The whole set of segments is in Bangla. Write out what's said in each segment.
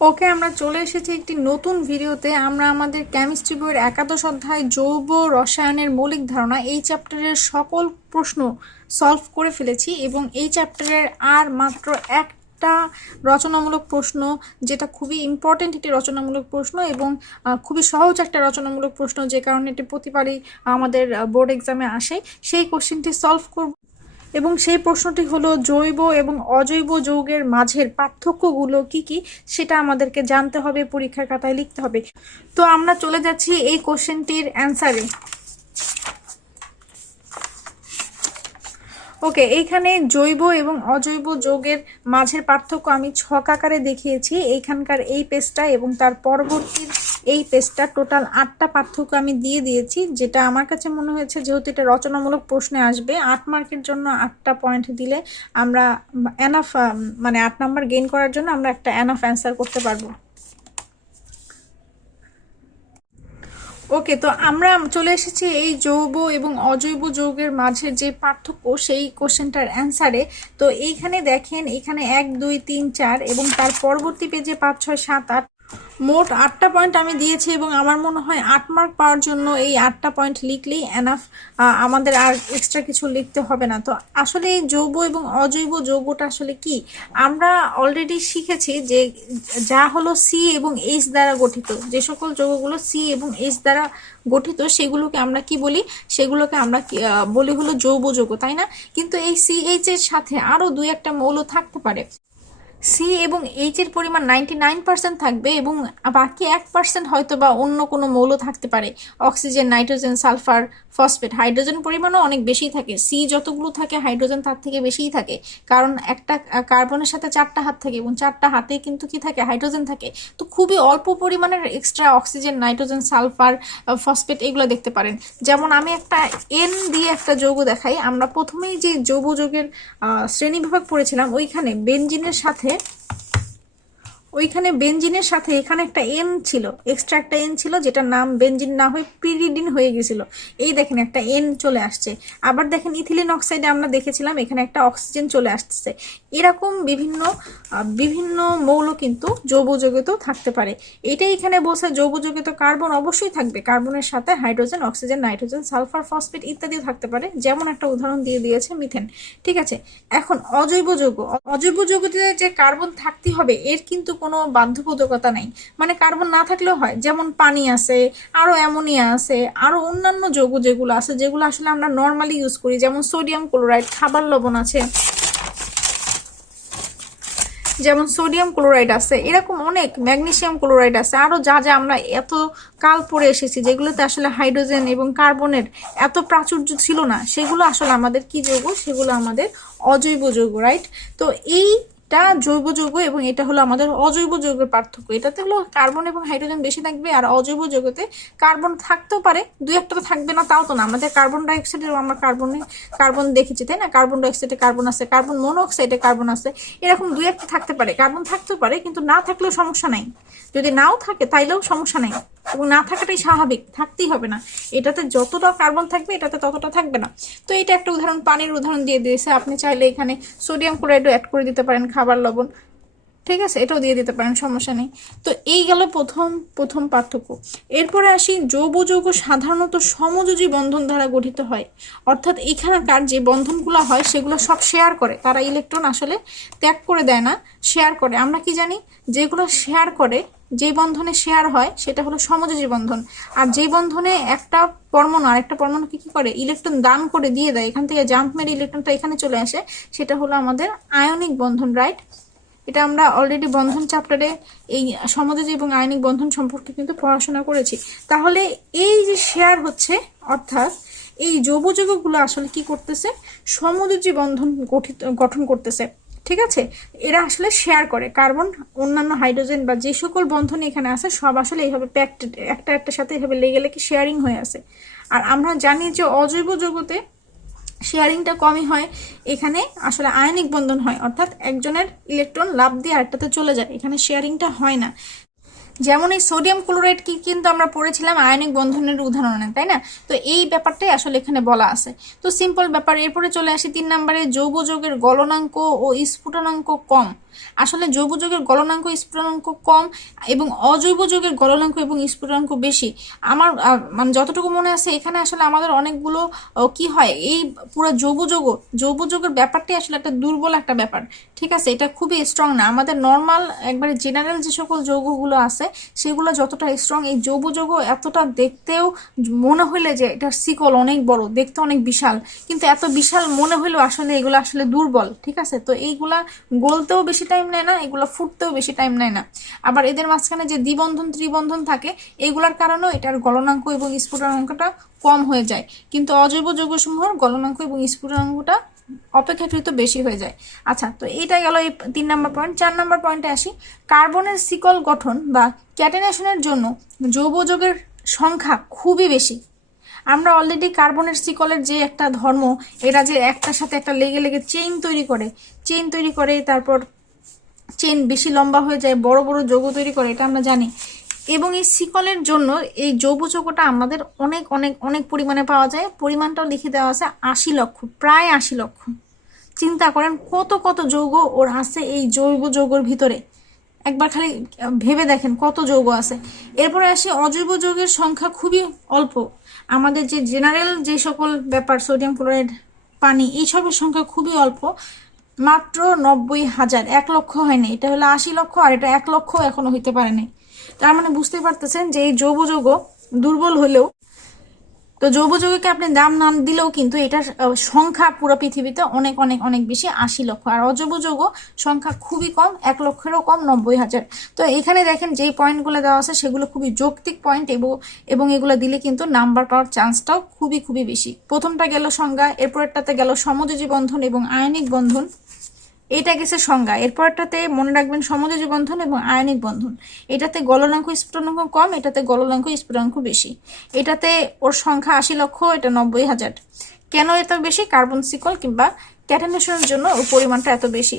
ওকে আমরা চলে এসেছি একটি নতুন ভিডিওতে। আমরা আমাদের কেমিস্ট্রি বইয়ের একাদশ অধ্যায় জৈব রসায়নের মৌলিক ধারণা এই চ্যাপ্টারের সকল প্রশ্ন সলভ করে ফেলেছি এবং এই চ্যাপ্টারের আর মাত্র একটা রচনামূলক প্রশ্ন, যেটা খুবই ইম্পর্টেন্ট একটি রচনামূলক প্রশ্ন এবং খুবই সহজ একটা রচনামূলক প্রশ্ন যে কারণে এটি প্রতিবারই আমাদের বোর্ড এক্সামে আসে। সেই কোশ্চেনটি সলভ করব। এবং সেই প্রশ্নটি হলো, জৈব এবং অজৈব যৌগের মাঝের পার্থক্যগুলো কি কি? সেটা আমাদেরকে জানতে হবে, পরীক্ষার খাতায় লিখতে হবে। তো আমরা চলে যাচ্ছি এই কোশ্চেনটির অ্যান্সারে ওকে, এইখানে জৈব এবং অজৈব যৌগের মাঝের পার্থক্য আমি ছক আকারে দেখিয়েছি। এইখানকার এই পেজটা এবং তার পরবর্তী এই পেজটা টোটাল আটটা পার্থক্য আমি দিয়ে দিয়েছি, যেটা আমার কাছে মনে হয়েছে যেহেতু এটা রচনামূলক প্রশ্নে আসবে, আট মার্কের জন্য আটটা পয়েন্ট দিলে আমরা এনাফ মানে আট নাম্বার গেইন করার জন্য আমরা একটা এনাফ অ্যান্সার করতে পারব। ওকে তো আমরা চলে এসেছি এই জৈব এবং অজৈব যৌগের মাঝে যে পার্থক্য, সেই কোশ্চেনটার অ্যান্সারে তো এইখানে দেখেন, এখানে এক, দুই, তিন, চার এবং তার পরবর্তী পেজে পাঁচ, ছয়, সাত, আট মোট আটটা পয়েন্ট আমি দিয়েছি এবং আমার মনে হয় আট মার্ক পাওয়ার জন্য এই আটটা পয়েন্ট লিখলেই এনাফ আমাদের আর এক্সট্রা কিছু লিখতে হবে না। তো আসলে এই জৈব এবং অজৈব যৌগটা আসলে কি? আমরা অলরেডি শিখেছি যে যা হলো সি এবং এইচ দ্বারা গঠিত, যে সকল যৌগগুলো সি এবং এইচ দ্বারা গঠিত, সেগুলোকে আমরা কি বলি? সেগুলোকে আমরা বলি হলো জৈব যৌগ, তাই না? কিন্তু এই সি এইচ এর সাথে আরও দুই একটা মৌল থাকতে পারে। সি এবং এইচ এর পরিমাণ নাইনটি নাইন পার্সেন্ট থাকবে এবং বাকি এক পার্সেন্ট হয়তো বা অন্য কোনো মৌল থাকতে পারে। Oxygen nitrogen sulphur phosphate hydrogen পরিমাণও অনেক বেশি থাকে। সি যতগুলো থাকে হাইড্রোজেন তার থেকে বেশিই থাকে। কারণ একটা কার্বনের সাথে চারটা হাত থাকে এবং চারটা হাতে কিন্তু কি থাকে? হাইড্রোজেন থাকে। তো খুবই অল্প পরিমাণের extra oxygen nitrogen sulphur phosphate এগুলো দেখতে পারেন। যেমন আমি একটা এন দিয়ে একটা যৌগ দেখাই। আমরা প্রথমেই যে যৌগ যৌগের শ্রেণীবিভাগ পড়েছিলাম, ওইখানে বেনজিনের সাথে ね。ওইখানে বেঞ্জিনের সাথে এখানে একটা এন ছিল এক্সট্রা একটা এন ছিল, যেটার নাম বেঞ্জিন না হয়ে পিরিডিন হয়ে গেছিল। এই দেখেন একটা এন চলে আসছে। আবার দেখেন ইথিলিন অক্সাইডে আমরা দেখেছিলাম এখানে একটা অক্সিজেন চলে আসছে। এরকম বিভিন্ন বিভিন্ন মৌল কিন্তু জৈব যৌগিত থাকতে পারে। এটাই এখানে বলছে জৈব যৌগিত কার্বন অবশ্যই থাকবে। কার্বনের সাথে hydrogen, oxygen, nitrogen, sulphur, phosphate ইত্যাদিও থাকতে পারে। যেমন একটা উদাহরণ দিয়ে দিয়েছে মিথেন। ঠিক আছে? এখন অজৈব যৌগ অজৈব যৌগতে যে কার্বন থাকতেই হবে, এর কিন্তু কোনো বাধ্যবাধকতা নাই। মানে কার্বন না থাকলেও হয়, যেমন পানি আছে আরও অ্যামোনিয়া আছে আরও অন্যান্য যৌগ যেগুলো আছে, যেগুলো আসলে আমরা নর্মালি ইউজ করি, যেমন সোডিয়াম ক্লোরাইড খাবার লবণ আছে। যেমন সোডিয়াম ক্লোরাইড আছে, এরকম অনেক ম্যাগনেশিয়াম ক্লোরাইড আছে, আরও যা যা আমরা এত কাল পরে এসেছি, যেগুলোতে আসলে হাইড্রোজেন এবং কার্বনের এত প্রাচুর্য ছিল না, সেগুলো আসলে আমাদের কি যৌগ? সেগুলো আমাদের অজৈব যৌগ রাইট তো এইটা জৈব যৌগ এবং এটা হলো আমাদের অজৈব যৌগের পার্থক্য। এটাতে হলো কার্বন এবং হাইড্রোজেন বেশি থাকবে আর অজৈব যৌগতে কার্বন থাকতেও পারে, দুই একটা থাকবে না, তাও তো না। আমাদের কার্বন ডাইঅক্সাইডের আমরা কার্বনে কার্বন দেখেছি, তাই না? কার্বন ডাইঅক্সাইডে কার্বন আছে কার্বন মনোঅক্সাইডে কার্বন আছে। এরকম দুই একটা থাকতে পারে। কার্বন থাকতেও পারে, কিন্তু না থাকলেও সমস্যা নাই। যদি নাও থাকে, তাইলেও সমস্যা নাই। এবং না থাকাটাই স্বাভাবিক, থাকতেই হবে না। এটাতে যতটা কার্বন থাকবে, এটাতে ততটা থাকবে না। তো এটা একটা উদাহরণ, পানির উদাহরণ দিয়ে দিয়েছে। আপনি চাইলে এখানে সোডিয়াম ক্লোরাইডও অ্যাড করে দিতে পারেন খাবার লবণ ঠিক আছে? এটাও দিয়ে দিতে পারেন, সমস্যা নেই। তো এই গেল প্রথম প্রথম পার্থক্য। এরপরে আসি, যৌব যৌগ সাধারণত সমযোজী বন্ধন দ্বারা গঠিত হয়। অর্থাৎ এখানকার যে বন্ধনগুলো হয়, সেগুলো সব শেয়ার করে। তারা ইলেকট্রন আসলে ত্যাগ করে দেয় না শেয়ার করে। আমরা কি জানি? যেগুলো শেয়ার করে, যে বন্ধনে শেয়ার হয়, সেটা হলো সমযোজী বন্ধন। আর যে বন্ধনে একটা পরমাণু আর একটা পরমাণুকে কি করে? ইলেকট্রন দান করে দিয়ে দেয়। এখান থেকে জাম্প মেরে ইলেকট্রনটা এখানে চলে আসে। সেটা হলো আমাদের আয়নিক বন্ধন রাইট এটা আমরা অলরেডি বন্ধন চ্যাপ্টারে এই সমাজে এবং আইনিক বন্ধন সম্পর্কে কিন্তু পড়াশোনা করেছি। তাহলে এই যে শেয়ার হচ্ছে, অর্থাৎ এই যৌব যৌগগুলো আসলে কি করতেছে? সমযোজী বন্ধন গঠিত, গঠন করতেছে। ঠিক আছে? এরা আসলে শেয়ার করে। কার্বন, অন্যান্য হাইড্রোজেন বা যে সকল বন্ধন এখানে আছে, সব আসলে এইভাবে প্যাক্ট একটা একটার সাথে এইভাবে লেগে লেগে শেয়ারিং হয়ে আছে। আর আমরা জানি যে অজৈব যৌগতে শেয়ারিংটা কমই হয়, এখানে আসলে আয়নিক বন্ধন হয়, অর্থাৎ একজনের ইলেকট্রন লাভ দিয়ে আরেকটাতে চলে যায়, এখানে শেয়ারিংটা হয় না। যেমন এই সোডিয়াম ক্লোরাইড কি কিন্তু আমরা পড়েছিলাম আয়নিক বন্ধনের উদাহরণে, তাই না? তো এই ব্যাপারটাই আসলে এখানে বলা আছে। তো সিম্পল ব্যাপার, এরপরে চলে আসি তিন নম্বরে যৌগ যৌগের গলনাঙ্ক ও স্ফুটনাঙ্ক কম। আসলে জৈব যৌগের গলনাঙ্ক স্ফুটনাঙ্ক কম এবং অজৈব যৌগের গলনাঙ্ক এবং স্ফুটনাঙ্ক বেশি। আমার মানে যতটুকু মনে আছে, এখানে আসলে আমাদের অনেকগুলো কি হয়, এই পুরো জৈব যৌগ, জৈব যৌগের ব্যাপারটি আসলে একটা দুর্বল একটা ব্যাপার। ঠিক আছে, এটা খুবই স্ট্রং না। আমাদের নর্মাল একবারে জেনারেল যে সকল যৌগগুলো আছে, সেগুলো যতটা স্ট্রং এই জৈব যৌগ এতটা দেখতেও মনে হইলে যে এটার শিকল অনেক বড়, দেখতে অনেক বিশাল। কিন্তু এত বিশাল মনে হইলেও আসলে এগুলো আসলে দুর্বল। ঠিক আছে, তো এইগুলা গলতেও বেশি টাইম নেয় না, এগুলো ফুটতেও বেশি টাইম নেয় না। আবার এদের মাঝখানে যে দ্বিবন্ধন, ত্রিবন্ধন থাকে, এগুলার কারণেও এটার গলনাঙ্ক এবং স্ফুটনাঙ্কটা কম হয়ে যায়। কিন্তু অজৈব যৌগসমূহের গলনাঙ্ক এবং স্ফুটনাঙ্কটা অপেক্ষাকৃত বেশি হয়ে যায়। আচ্ছা তো এইটা গেল এই তিন নম্বর পয়েন্ট চার নম্বর পয়েন্টে আসি। কার্বনের সিকল গঠন বা ক্যাটেনেশনের জন্য যৌব যৌগের সংখ্যা খুবই বেশি। আমরা অলরেডি কার্বনের সিকলের যে একটা ধর্ম এরা যে একটার সাথে একটা লেগে লেগে চেইন তৈরি করে চেইন তৈরি করে তারপর চেন বেশি লম্বা হয়ে যায়, বড় বড় যৌগ তৈরি করে, এটা আমরা জানি। এবং এই শিকলের জন্য এই জৈব যৌগটা আমাদের অনেক অনেক অনেক পরিমাণে পাওয়া যায়। পরিমাণটাও লিখে দেওয়া আছে আশি লক্ষ, প্রায় আশি লক্ষ। চিন্তা করেন কত কত যৌগ ওর আছে এই জৈব যৌগর ভিতরে। একবার খালি ভেবে দেখেন কত যৌগ আছে। এরপরে আসে অজৈব যৌগের সংখ্যা খুবই অল্প। আমাদের যে জেনারেল যে সকল ব্যাপার সোডিয়াম ক্লোরাইড পানি, এইসবের সংখ্যা খুবই অল্প। মাত্র নব্বই হাজার। এক লক্ষ হয়নি। এটা হলো আশি লক্ষ আর এটা এক লক্ষ এখনও হইতে পারেনি। তার মানে বুঝতে পারতেছেন যে এই জৈব যৌগ দুর্বল হলেও, তো জৈব যৌগকে আপনি দাম না দিলেও কিন্তু এটার সংখ্যা পুরো পৃথিবীতে অনেক অনেক অনেক বেশি আশি লক্ষ। আর অজৈব যৌগ সংখ্যা খুবই কম, এক লক্ষেরও কম নব্বই হাজার। তো এখানে দেখেন যেই পয়েন্টগুলো দেওয়া আছে সেগুলো খুবই যৌক্তিক পয়েন্ট এবং এবং এগুলো দিলে কিন্তু নাম্বার পাওয়ার চান্সটাও খুবই খুবই বেশি। প্রথমটা গেল সংজ্ঞা এরপরটাতে গেল সমযোজী বন্ধন এবং আয়নিক বন্ধন। এটা গেছে সংজ্ঞা। এরপরটাতে মনে রাখবেন সমযোজী বন্ধন এবং আয়নিক বন্ধন। এটাতে গলনাঙ্ক স্ফুটনাঙ্ক কম, এটাতে গলনাঙ্ক স্ফুটনাঙ্ক বেশি। এটাতে ওর সংখ্যা আশি লক্ষ, এটা নব্বই হাজার। কেন এত বেশি? কার্বন সিকল কিংবা ক্যাটানেশনের জন্য ওর পরিমাণটা এত বেশি।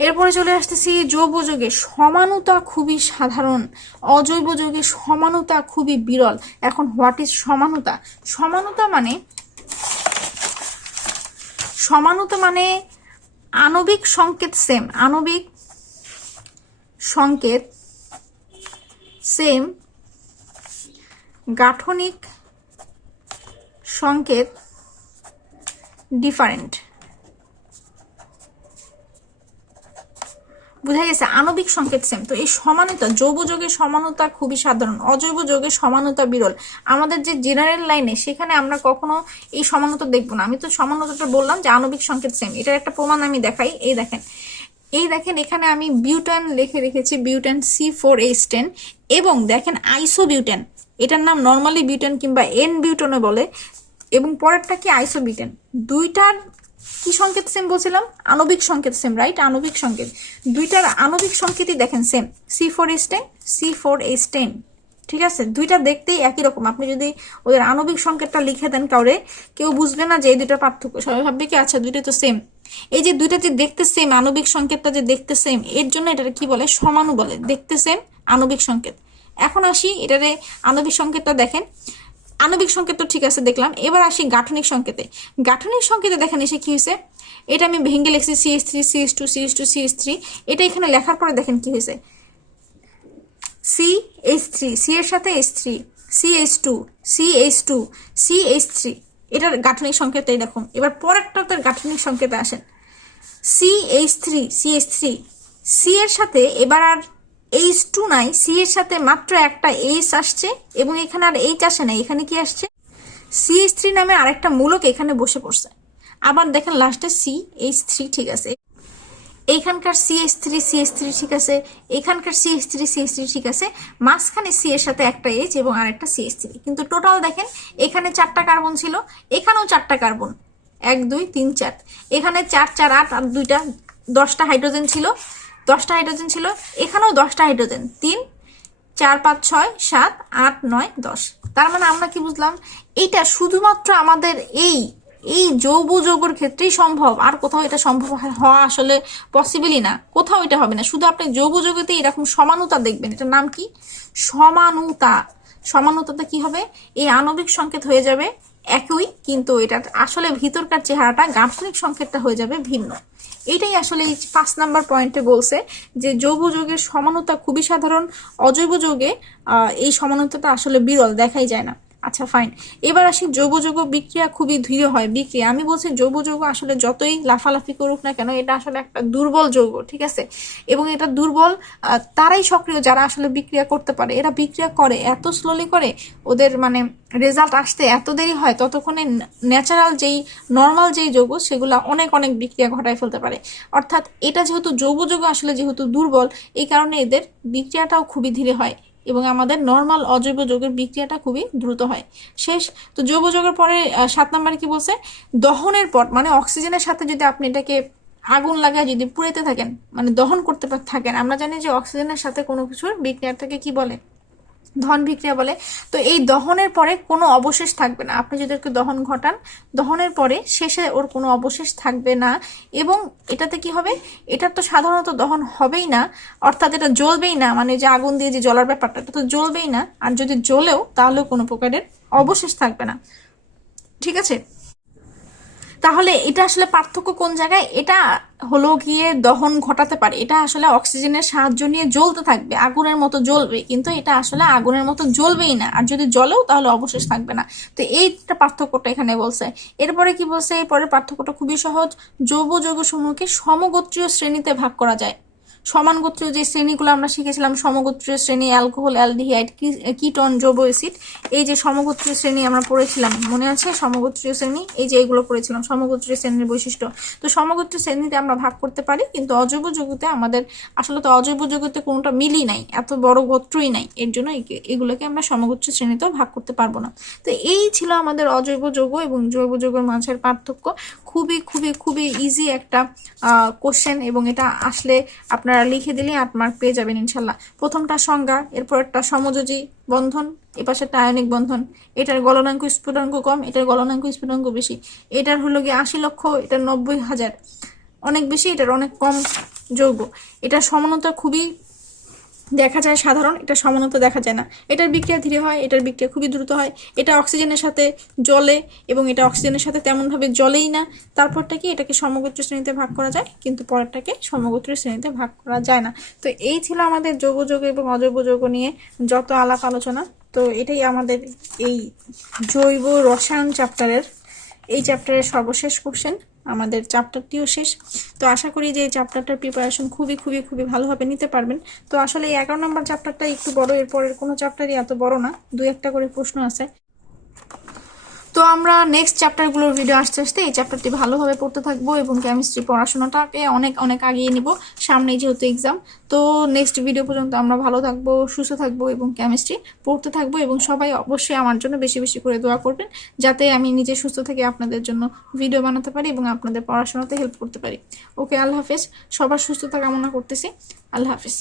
এরপরে চলে আসতেছি জৈব যৌগে। সমানুতা খুবই সাধারণ। অজৈব যৌগে সমানুতা খুবই বিরল। এখন হোয়াট ইজ সমানুতা? সমানুতা মানে সমানুতা মানে আণবিক সংকেত সেম আণবিক সংকেত সেম গাঠনিক সংকেত ডিফারেন্ট বোঝা গেছে, আণবিক সংকেত সেম তো এই সমানতা জৈব যোগের সমানতা খুবই সাধারণ। অজৈব যোগের সমানতা বিরল। আমাদের যে জেনারেল লাইনে সেখানে আমরা কখনো এই সমানতা দেখব না। আমি তো সমানতাটা বললাম যে আণবিক সংকেত সেম এটার একটা প্রমাণ আমি দেখাই। এই দেখেন। এই দেখেন, এখানে আমি বিউটান লিখে রেখেছি, butane C four H ten এবং দেখেন আইসো বিউটেন এটার নাম নর্মালি বিউটেন কিংবা এন বিউটনে বলে। এবং পরেরটা কি? আইসো বিউটেন দুইটার কি সংকেত সেম বলছিলাম? আণবিক সংকেত সেম রাইট আণবিক সংকেত। দুইটার আণবিক সংকেতই দেখেন same C four H ten C four H ten ঠিক আছে? দুইটা দেখতেই একই রকম। আপনি যদি ওদের আণবিক সংকেতটা লিখে দেন কাউরে, কেউ বুঝবে না যে এই দুটো পার্থক্য। সবাই ভাববে কি আচ্ছা দুইটা তো সেম এই যে দুইটা যে দেখতে সেম আণবিক সংকেতটা যে দেখতে সেম এর জন্য এটা কি বলে? সমানু বলে। দেখতে সেম আণবিক সংকেত। এখন আসি, এটারে আণবিক সংকেতটা দেখেন। আণবিক সংকেত তো ঠিক আছে দেখলাম এবার আসি গাঠনিক সংকেতে গাঠনিক সংকেতে দেখেন এসে কি হয়েছে এটা আমি ভেঙে লিখছি CS three CS two CS two CS three এটা এখানে লেখার পরে দেখেন কি হয়েছে সি এইচ থ্রি সি এর সাথে H three C H two C H two C H three এটার গাঠনিক সংকেত এইরকম এবার পরেরটা তার গাঠনিক সংকেতে আসেন C H three C H three C এর সাথে এবার আর এইচ টু নাই সি এর সাথে মাত্র একটা এইচ আসছে এবং এখানে আর এইচ আসে না এখানে কি আসছে? সি এইচ থ্রি নামে আরেকটা মূলক এখানে বসে পড়ছে। আবার দেখেন লাস্টে সি এইচ থ্রি ঠিক আছে। এইখানকার সিএস থ্রি সিএস থ্রি ঠিক আছে। এখানকার সিএস থ্রি সিএস থ্রি ঠিক আছে। মাঝখানে সি এর সাথে একটা এইচ এবং আরেকটা সিএস থ্রি কিন্তু টোটাল দেখেন, এখানে চারটা কার্বন ছিল, এখানেও চারটা কার্বন এক, দুই, তিন, চার। এখানে চার চার, আট, আর দুইটা, দশটা হাইড্রোজেন ছিল। দশটা হাইড্রোজেন ছিল, এখানেও দশটা হাইড্রোজেন। তিন, চার, পাঁচ, ছয়, সাত, আট, নয়, দশ। তার মানে আমরা কি বুঝলাম? এইটা শুধুমাত্র আমাদের এই এই যৌব যৌগর ক্ষেত্রেই সম্ভব। আর কোথাও এটা সম্ভব হওয়া আসলে পসিবলই না। কোথাও এটা হবে না। শুধু আপনি যৌব যৌগতে এরকম সমানুতা দেখবেন। এটার নাম কি? সমানুতা। সমানুতাতে কি হবে? এই আণবিক সংকেত হয়ে যাবে একই, কিন্তু এটা আসলে ভিতরকার চেহারাটা গাঠনিক সংকেতটা হয়ে যাবে ভিন্ন। এইটাই আসলে এই পাঁচ নাম্বার পয়েন্টে বলছে যে জৈব যৌগের সমানতা খুবই সাধারণ, অজৈব যৌগে এই সমানতাটা আসলে বিরল, দেখাই যায় না। আচ্ছা ফাইন এবার আসি জৈব যৌগ বিক্রিয়া খুবই ধীরে হয়, বিক্রিয়া। আমি বলছি জৈব যৌগ আসলে যতই লাফালাফি করুক না কেন, এটা আসলে একটা দুর্বল যৌগ, ঠিক আছে? এবং এটা দুর্বল তারাই সক্রিয় যারা আসলে বিক্রিয়া করতে পারে। এরা বিক্রিয়া করে, এত স্লোলি করে, ওদের মানে রেজাল্ট আসতে এত দেরি হয়, ততক্ষণে ন্যাচারাল যেই নর্মাল যেই যৌগ, সেগুলো অনেক অনেক বিক্রিয়া ঘটায় ফেলতে পারে। অর্থাৎ এটা যেহেতু যৌব যৌগ আসলে যেহেতু দুর্বল, এই কারণে এদের বিক্রিয়াটাও খুবই ধীরে হয়। এবং আমাদের নর্মাল অজৈব যৌগের বিক্রিয়াটা খুবই দ্রুত হয়। শেষ, তো জৈব যৌগের পরে সাত নম্বরে কি বলছে? দহনের পর মানে অক্সিজেনের সাথে যদি আপনি এটাকে আগুন লাগায় যদি পুড়েতে থাকেন মানে দহন করতে থাকেন, আমরা জানি যে অক্সিজেনের সাথে কোনো কিছুর বিক্রিয়াটাকে কি বলে? দহন বিক্রিয়া বলে, তো এই দহনের পরে কোনো অবশেষ থাকবে না। আপনি যদি ওকে দহন ঘটান, দহনের পরে শেষে ওর কোনো অবশেষ থাকবে না। এবং এটাতে কি হবে? এটার তো সাধারণত দহন হবেই না, অর্থাৎ এটা জ্বলবেই না মানে যে আগুন দিয়ে যে জ্বলার ব্যাপারটা, এটা তো জ্বলবেই না। আর যদি জ্বলেও, তাহলেও কোনো প্রকারের অবশেষ থাকবে না। ঠিক আছে? তাহলে এটা আসলে পার্থক্য কোন জায়গায়? এটা হলো গিয়ে দহন ঘটাতে পারে। এটা আসলে অক্সিজেনের সাহায্য নিয়ে জ্বলতে থাকবে, আগুনের মতো জ্বলবে। কিন্তু এটা আসলে আগুনের মতো জ্বলবেই না। আর যদি জ্বলেও তাহলে অবশেষ থাকবে না। তো এইটা পার্থক্যটা এখানে বলছে। এরপরে কি বলছে? এরপরে পার্থক্যটা খুবই সহজ। যৌব যৌগ সমূহকে সমগোত্রীয় শ্রেণীতে ভাগ করা যায়। সমান গোত্রীয় যে শ্রেণীগুলো আমরা শিখেছিলাম, সমগোত্রীয় শ্রেণি, অ্যালকোহল, অ্যালডিহাইড কিটন জৈব অ্যাসিড এই যে সমগোত্রীয় শ্রেণি আমরা পড়েছিলাম, মনে আছে? সমগোত্রীয় শ্রেণি, এই যে এগুলো পড়েছিলাম, সমগোত্রীয় শ্রেণির বৈশিষ্ট্য। তো সমগোত্রীয় শ্রেণীতে আমরা ভাগ করতে পারি, কিন্তু অজৈব যৌগতে আমাদের আসলে তো অজৈব যৌগতে কোনোটা মিলই নাই, এত বড় গোত্রই নাই, এর জন্য এগুলোকে আমরা সমগোত্রীয় শ্রেণীতেও ভাগ করতে পারব না। তো এই ছিল আমাদের অজৈব যৌগ এবং জৈব যৌগের মাঝের পার্থক্য। খুবই খুবই খুবই ইজি একটা কোশ্চেন এবং এটা আসলে আপনারা লিখে দিলে আট মার্ক পেয়ে যাবেন ইনশাল্লাহ। প্রথমটা সংজ্ঞা এরপর একটা সমযোজী বন্ধন এ পাশে টায়নিক বন্ধন। এটার গলনাঙ্ক স্ফুটাঙ্ক কম, এটার গলনাঙ্ক স্ফুটাঙ্ক বেশি। এটার হলো গিয়ে আশি লক্ষ, এটার নব্বই হাজার। অনেক বেশি, এটার অনেক কম যৌগ। এটার সমানতা খুবই দেখা যায় সাধারণ, এটা সমানতা দেখা যায় না। এটার বিক্রিয়া ধীরে হয়, এটার বিক্রিয়া খুবই দ্রুত হয়। এটা অক্সিজেনের সাথে জলে এবং এটা অক্সিজেনের সাথে তেমনভাবে জলেই না। তারপরটা কি? এটাকে সমগোত্র শ্রেণীতে ভাগ করা যায়, কিন্তু পরেরটাকে সমগোত্র শ্রেণীতে ভাগ করা যায় না। তো এই ছিল আমাদের যৌগ যৌগ এবং অজৈব যৌগ নিয়ে যত আলাপ আলোচনা। তো এটাই আমাদের এই জৈব রসায়ন চ্যাপ্টারের এই চ্যাপ্টারের সর্বশেষ কোশ্চেন আমাদের চ্যাপ্টারটিও শেষ। তো আশা করি যে এই চ্যাপ্টারটার প্রিপারেশন খুবই খুবই খুবই ভালোভাবে নিতে পারবেন। তো আসলে এই এগারো নম্বর চ্যাপ্টারটা একটু বড়, এরপরের কোনো চ্যাপ্টারই এত বড় না। দু একটা করে প্রশ্ন আছে। তো আমরা নেক্সট চ্যাপ্টারগুলোর ভিডিও আসতে আসতে এই চ্যাপ্টারটি ভালোভাবে পড়তে থাকব এবং কেমিস্ট্রি পড়াশোনাটাকে অনেক অনেক আগিয়ে নিব। সামনে যেহেতু এক্সাম তো নেক্সট ভিডিও পর্যন্ত আমরা ভালো থাকব, সুস্থ থাকব এবং কেমিস্ট্রি পড়তে থাকব এবং সবাই অবশ্যই আমার জন্য বেশি বেশি করে দোয়া করবেন, যাতে আমি নিজে সুস্থ থেকে আপনাদের জন্য ভিডিও বানাতে পারি এবং আপনাদের পড়াশোনাতে হেল্প করতে পারি। ওকে আল্লাহ হাফেজ, সবার সুস্থতা কামনা করতেছি। আল্লাহ হাফেজ।